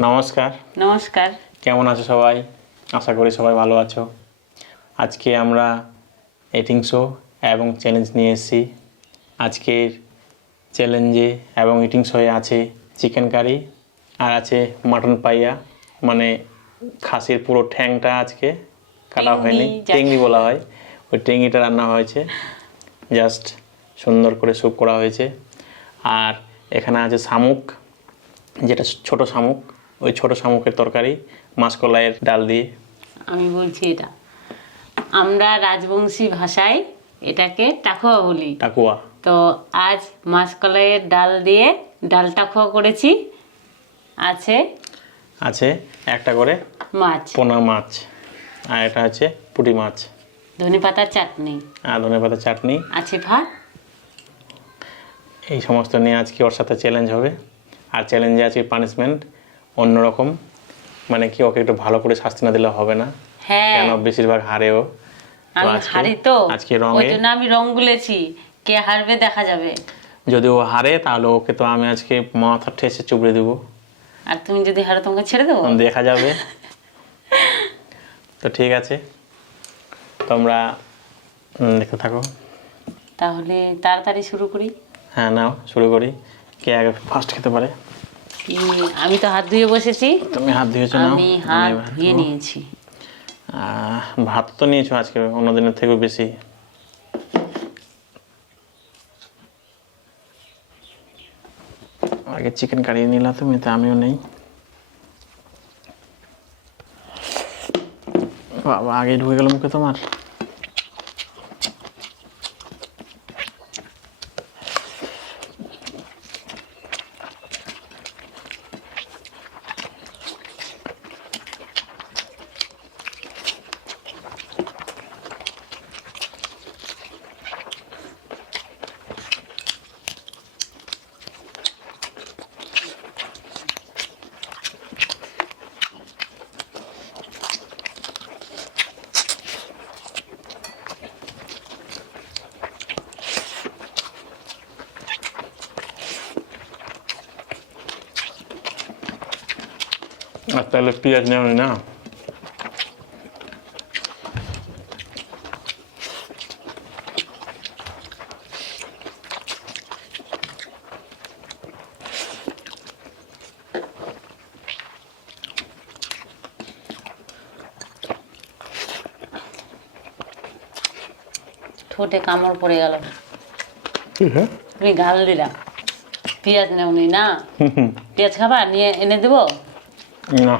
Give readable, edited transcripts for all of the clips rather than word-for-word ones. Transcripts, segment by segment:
নমস্কার। নমস্কার। কেমন আছো সবাই? আশা করি সবাই ভালো আছো। আজকে আমরা ইটিং শো এবং চ্যালেঞ্জ নিয়ে এসেছি। আজকের চ্যালেঞ্জে এবং ইটিং শোয়ে আছে চিকেন কারি আর আছে মাটন পাইয়া, মানে খাসির পুরো ঠ্যাংটা আজকে কাটা হয়নি, টেংরি বলা হয়। ওই টেংরিটা রান্না হয়েছে, জাস্ট সুন্দর করে স্যুপ করা হয়েছে। আর এখানে আছে শামুক, যেটা ছোট শামুক, ওই ছোট শামুকের তরকারি মাসকলাইয়ের ডাল দিয়ে। আমি বলছি এটা আমরা রাজবংশী ভাষায় এটাকে টাকুয়া বলি। টাকুয়া। তো আজ মাসকলাইয়ের ডাল দিয়ে ডাল টাকুয়া করেছি। আছে আছে একটা করে মাছ, পোনা মাছ, আর এটা আছে পুঁটি মাছ, ধনেপাতার চাটনি, আর ধনেপাতার চাটনি আছে ভাত। এই সমস্ত নিয়ে আজকে ওর সাথে চ্যালেঞ্জ হবে। আর চ্যালেঞ্জে আছে পানিশমেন্ট অন্যরকম, মানে কি ওকে একটু ভালো করে শাস্তি না দিলে হবে না। হ্যাঁ, কেন বেশিরভাগ হারেও। আমি হারি তো, আজকে রঙে ওই জন্য আমি রং গুলেছি, কে হারবে দেখা যাবে। যদি ও হারে তাহলে ওকে তো আমি আজকে মাথা ঠেসে চুবড়ে দেবো। আর তুমি যদি হারো তোমাকে ছেড়ে দেবো, দেখা যাবে। তো ঠিক আছে, তোমরা দেখতে থাকো। তাহলে তাড়াতাড়ি শুরু করি। হ্যাঁ, নাও শুরু করি। কে আগে ফার্স্ট খেতে পারে? আমি তো হাত ধুয়ে বসেছি। তুমি হাত ধুয়েছো? নাও। আমি হাত ধুয়ে নিয়েছি। ভাত তো নিয়েছো আজকে অন্যদিনের থেকেও বেশি। আগে চিকেন কারিয়ে নিলা তুমি, তো আমিও নেই। বাবা, আগে ঢুকে গেল মুখে তোমার। আর তাহলে পেঁয়াজ নেওনি না? ঠোঁটে কামড় পড়ে গেল। তুমি গাল দিলা। পেঁয়াজ নেওনি না? পেঁয়াজ খাবা? নিয়ে এনে দেবো? না।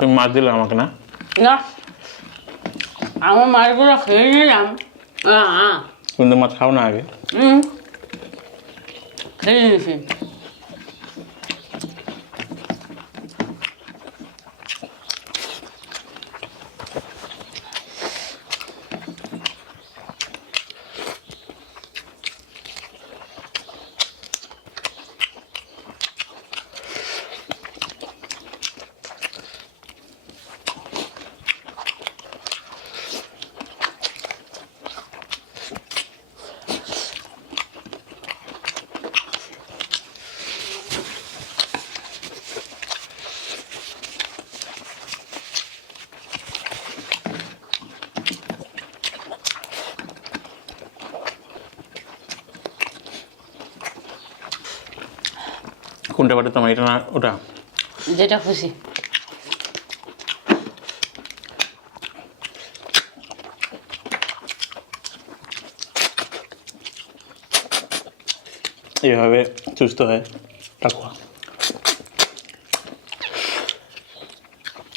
তুমি মাছ দিলে আমাকে না? না, আমার মাছগুলো খেয়ে নিলাম। কিন্তু মাছ খাও না আগে। খেয়ে নিয়েছি। কোনটা পাঠাতাম, এটা না ওটা? যেটা খুশি। এইভাবে সুস্থ হয় টাকুয়া।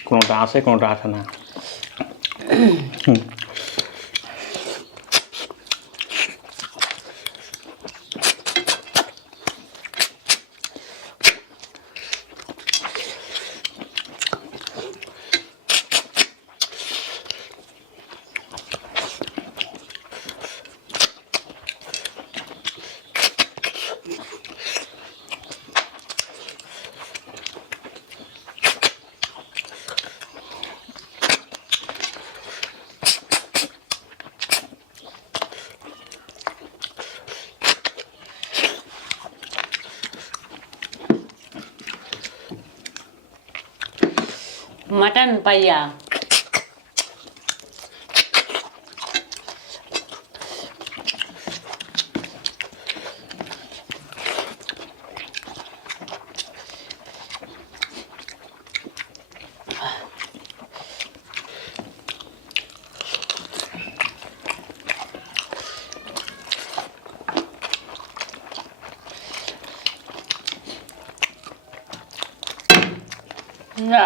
কোনোটা আসে কোনোটা আসে না। मटन पाइया। ना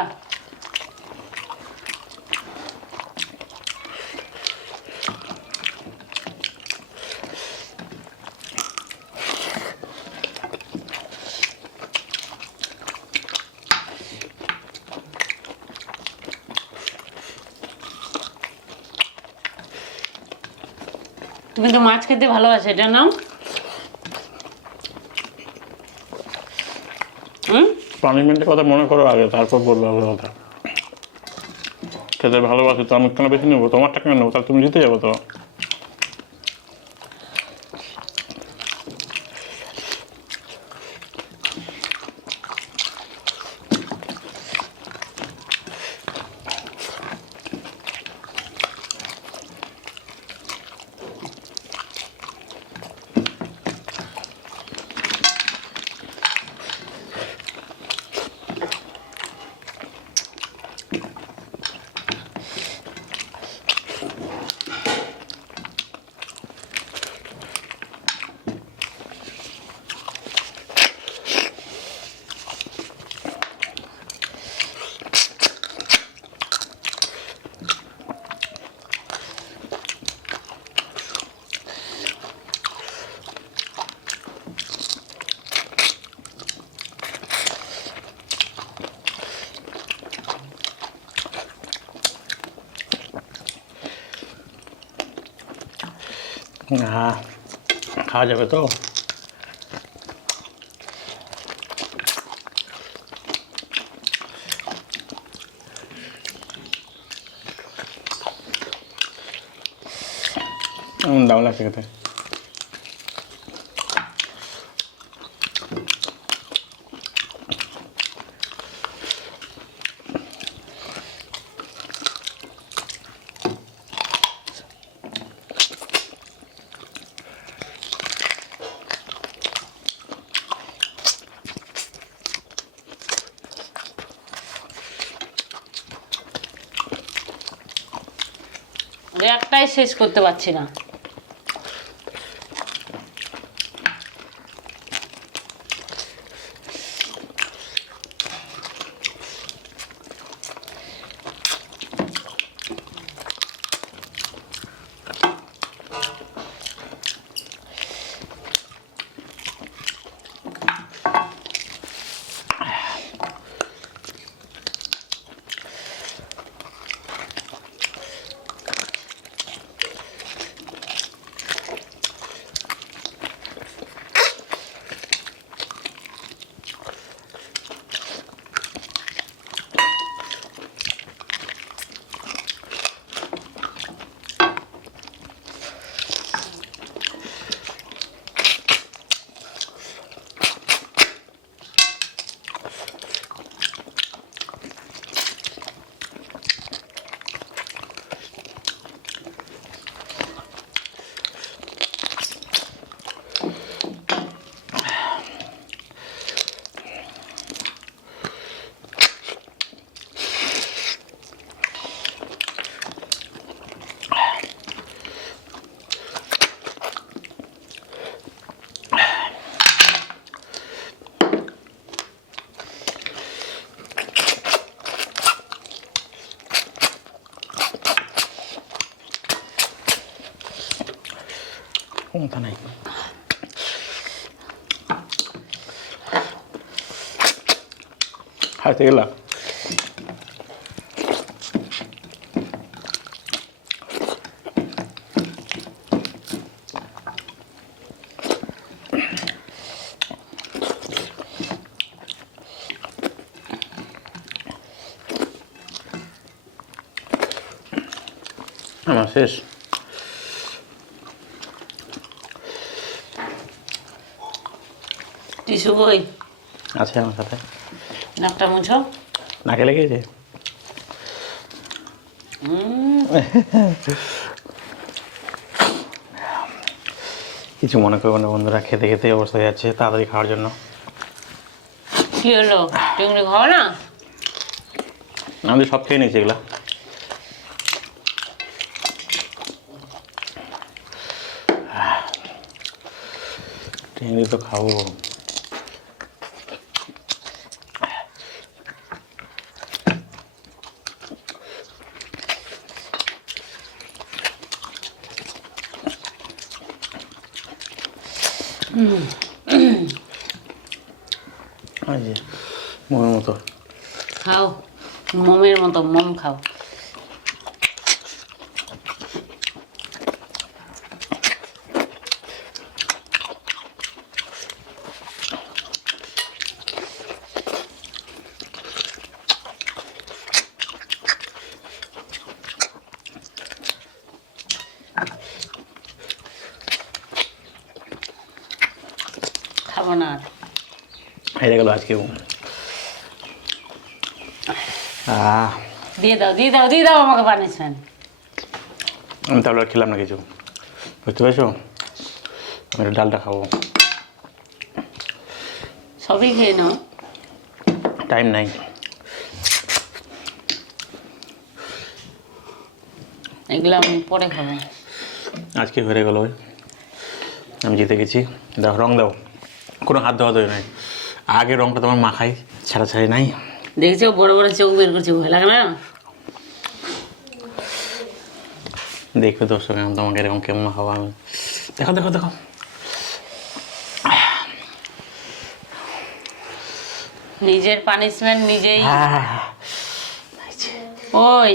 তুমি তো মাছ খেতে ভালোবাসো, এটা নাও। পানিশমেন্টের কথা মনে করো আগে, তারপর বলবো আমার কথা। খেতে ভালোবাসো তো আমি কেন বেশি নেবো? তোমারটা কেন নেবো? তাহলে তুমি জিতে যাবো তো। হ্যাঁ, খাওয়া যাবে তো। দাম লাগছে খেতে। একটাই শেষ করতে পারছি না। ক্ষমতা নাই। খাইতে গেলা আমার শেষ। টিসু কই? আছে আমার সাথে। নাকটা মুছো। নাকে লেগেছে। কিছু মনে করবো না বন্ধুরা, খেতে খেতে অবস্থা যাচ্ছে, তাড়াতাড়ি খাওয়ার জন্য। কি হলো, চিংড়ি খাও না? আমি সব খেয়ে নিয়েছি এগুলা। চিংড়ি তো খাবো। মনের মতো খাও, মমের মতো মম খাও। খাবো না আর। হেরে গেল আজকে। দিয়ে দাও দিয়ে দাও দিয়ে দাও আমাকে পানিশমেন্ট। আমি তাহলে আর খেলাম না কিছু, বুঝতে পেরেছো? আমি একটু ডালটা খাবো। সবই খেয়ে নাও, টাইম নাই। এগুলো আমি পরে খাবো। আজকে হেরে গেল, আমি জিতে গেছি। দাও রং দাও, কোনো হাত দেওয়া দেয় নাই। আগে রংটা তোমার মাখাই, ছাড়াছাড়ি নাই। দেখছো বড় বড় চোখ বের করছে, ভয় লাগে না? দেখবে দর্শক এখন তোমাকে এরকম কেমন হবো আমি। দেখো দেখো দেখো, নিজের পানিশমেন্ট নিজেই। ওই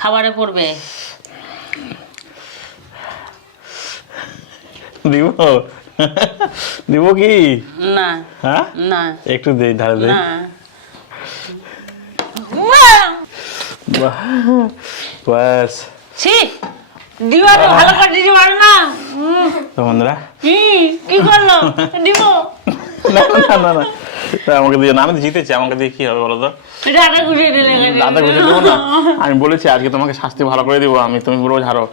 খাবারে পড়বে। দিব দিব কি? না হ্যাঁ না একটু দে, ঢালে দে। না। বাস ছি, দিবারে ভালো করে দিতে পারো না। তো বন্ধুরা, কি করলো? দিব না না না না, আমাকে দিয়ে না, আমি জিতেছি, আমাকে দিয়ে কি হবে বলো তো? দাদা ঘুরিয়ে দিলে। দাদা বুঝে দেবো না, আমি বলেছি আজকে তোমাকে শাস্তি ভালো করে দিব আমি, তুমি পুরো ঝাড়ো।